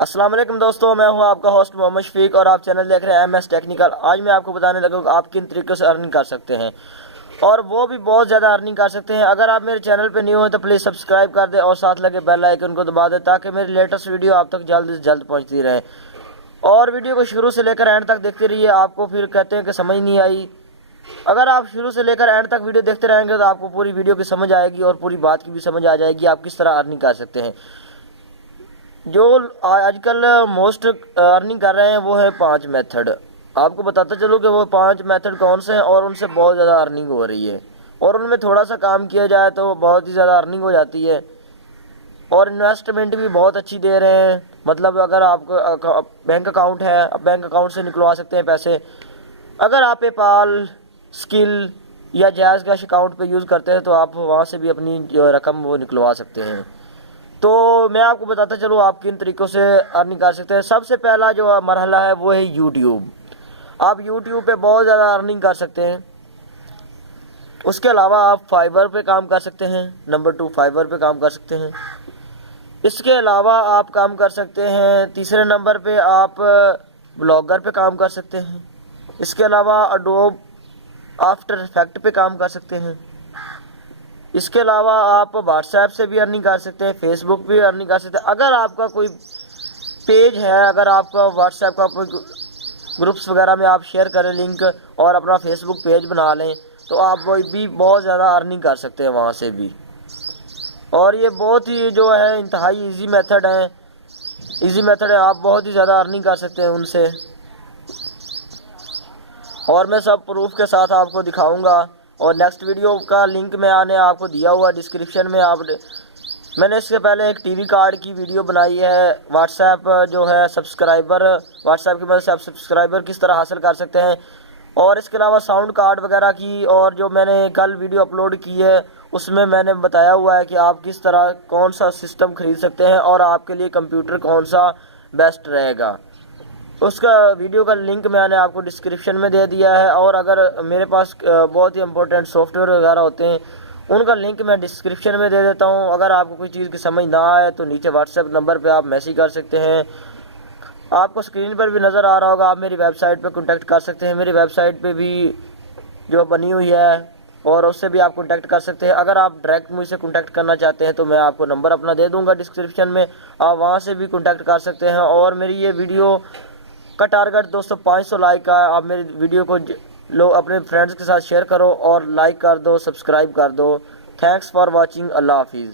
अस्सलाम वालेकुम दोस्तों, मैं हूं आपका होस्ट मोहम्मद शफीक और आप चैनल देख रहे हैं MS टेक्निकल। आज मैं आपको बताने लगा कि आप किन तरीक़ों से अर्निंग कर सकते हैं और वो भी बहुत ज़्यादा अर्निंग कर सकते हैं। अगर आप मेरे चैनल पे न्यू हैं तो प्लीज़ सब्सक्राइब कर दें और साथ लगे बेल आइकन को दबा दें ताकि मेरी लेटेस्ट वीडियो आप तक जल्द से जल्द पहुँचती रहे। और वीडियो को शुरू से लेकर एंड तक देखते रहिए। आपको फिर कहते हैं कि समझ नहीं आई, अगर आप शुरू से लेकर एंड तक वीडियो देखते रहेंगे तो आपको पूरी वीडियो की समझ आएगी और पूरी बात की भी समझ आ जाएगी आप किस तरह अर्निंग कर सकते हैं। जो आजकल मोस्ट अर्निंग कर रहे हैं वो है 5 मेथड। आपको बताता चलूँ कि वो 5 मेथड कौन से हैं और उनसे बहुत ज़्यादा अर्निंग हो रही है और उनमें थोड़ा सा काम किया जाए तो बहुत ही ज़्यादा अर्निंग हो जाती है और इन्वेस्टमेंट भी बहुत अच्छी दे रहे हैं। मतलब अगर आपको बैंक अकाउंट है, आप बैंक अकाउंट से निकलवा सकते हैं पैसे। अगर आप पेपाल, स्किल या जैज़ कैश अकाउंट पे यूज़ करते हैं तो आप वहाँ से भी अपनी जो रकम वो निकलवा सकते हैं। तो मैं आपको बताता चलूँ आप किन तरीक़ों से अर्निंग कर सकते हैं। सबसे पहला जो मरहला है वो है यूट्यूब। आप यूट्यूब पे बहुत ज़्यादा अर्निंग कर सकते हैं। उसके अलावा आप फाइवर पे काम कर सकते हैं। नंबर 2 फाइवर पे काम कर सकते हैं। इसके अलावा आप काम कर सकते हैं तीसरे नंबर पे आप ब्लॉगर पे काम कर सकते हैं। इसके अलावा एडोब आफ्टर इफेक्ट पे काम कर सकते हैं। इसके अलावा आप व्हाट्सएप से भी अर्निंग कर सकते हैं, फेसबुक भी अर्निंग कर सकते हैं। अगर आपका कोई पेज है, अगर आपका व्हाट्सएप का कोई ग्रुप्स वगैरह में आप शेयर करें लिंक और अपना फेसबुक पेज बना लें तो आप वो भी बहुत ज़्यादा अर्निंग कर सकते हैं वहाँ से भी। और ये बहुत ही जो है इंतहाई इजी मेथड है, आप बहुत ही ज़्यादा अर्निंग कर सकते हैं उनसे। और मैं सब प्रूफ के साथ आपको दिखाऊंगा और नेक्स्ट वीडियो का लिंक मैंने आपको दिया हुआ डिस्क्रिप्शन में। मैंने इससे पहले एक टीवी कार्ड की वीडियो बनाई है, व्हाट्सएप जो है सब्सक्राइबर, व्हाट्सएप की मदद से आप सब्सक्राइबर किस तरह हासिल कर सकते हैं। और इसके अलावा साउंड कार्ड वगैरह की, और जो मैंने कल वीडियो अपलोड की है उसमें मैंने बताया हुआ है कि आप किस तरह कौन सा सिस्टम ख़रीद सकते हैं और आपके लिए कंप्यूटर कौन सा बेस्ट रहेगा। उसका वीडियो का लिंक मैंने आपको डिस्क्रिप्शन में दे दिया है। और अगर मेरे पास बहुत ही इंपॉर्टेंट सॉफ्टवेयर वगैरह होते हैं उनका लिंक मैं डिस्क्रिप्शन में दे देता हूं। अगर आपको कोई चीज़ की समझ ना आए तो नीचे व्हाट्सएप नंबर पे आप मैसेज कर सकते हैं। आपको स्क्रीन पर भी नज़र आ रहा होगा, आप मेरी वेबसाइट पे कांटेक्ट कर सकते हैं। मेरी वेबसाइट पे भी जो बनी हुई है और उससे भी आप कांटेक्ट कर सकते हैं। अगर आप डायरेक्ट मुझसे कांटेक्ट करना चाहते हैं तो मैं आपको नंबर अपना दे दूँगा डिस्क्रिप्शन में, आप वहाँ से भी कांटेक्ट कर सकते हैं। और मेरी ये वीडियो का टारगेट दोस्तों 500 लाइक का है। आप मेरी वीडियो को अपने फ्रेंड्स के साथ शेयर करो और लाइक कर दो, सब्सक्राइब कर दो। Thanks for watching. अल्लाह हाफिज़।